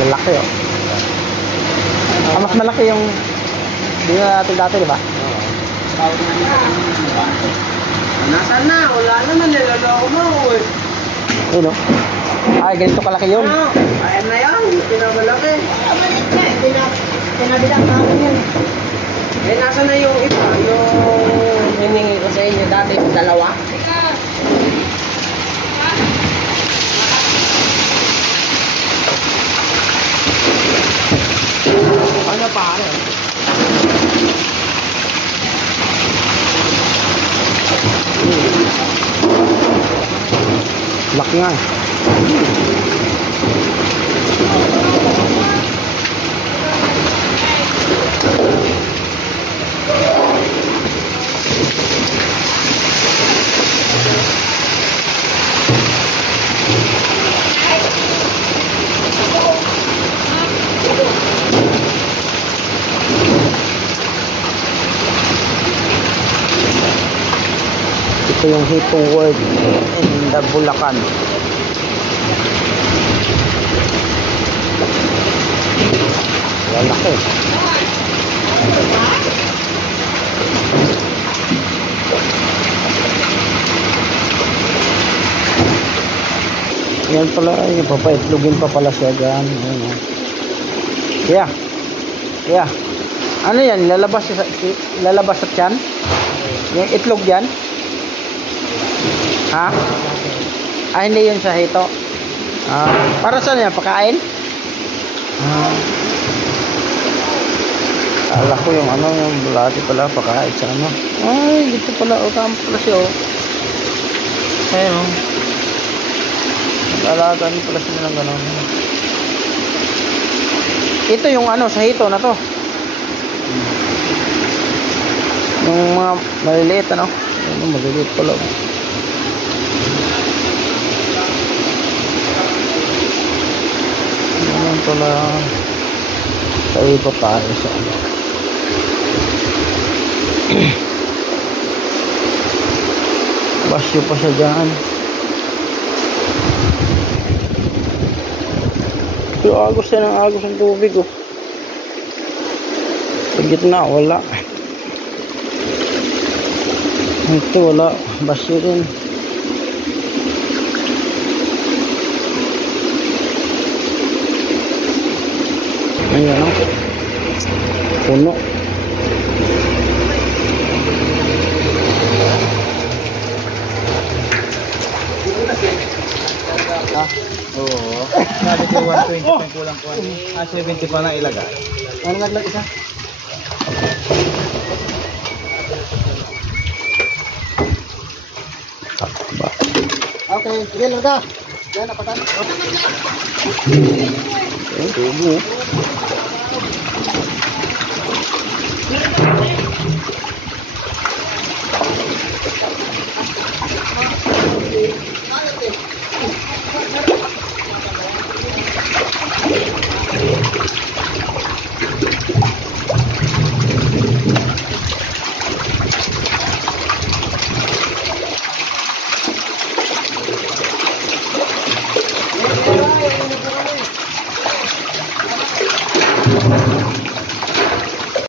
Malaki oh. Mas malaki yung hindi natin dati, di ba? Nasaan na? Wala naman, niloloko mo eh. Yun oh. Ay, ganito kalaki yun. Ayan na yan, pinamalaki. Malit na eh. Pinabilang namin yan. Eh, nasa na yung iba? Yung hiningi ko sa inyo dati, dalawa. Ano pare? Laki nga. Ito yung Hito World in the Bulacan. Lalaki. Yan pala, yung papaitlogin pa pala siya dyan. Kaya, ano yan, lalabas sa tiyan? Yung itlog dyan? Ha? Ah, hindi yun sa hito. Para saan yan? Pakain? Akala ko yung ano, yung bulati pala, pakain sa ano. Ay, dito pala, tama pala siya, ayun, nag-alagaan pala sila ng gano'n. Ito yung ano, sa hito na to. Yung mga maliliit, ano? Maliliit pala. Yan pala. Sa ito tayo sa ano. Basyo pa siya dyan. Pero agos yan ang agos ng tubig oh. Sa gitna wala. Ito wala. Basyo rin. Ayan o. Puno. Oo. Sabi ko 120 pa kulang ko. 70 pa na ilagay. Ano naglag isa? Takba. Okay, sige larga. Yan, napatan. Tubo.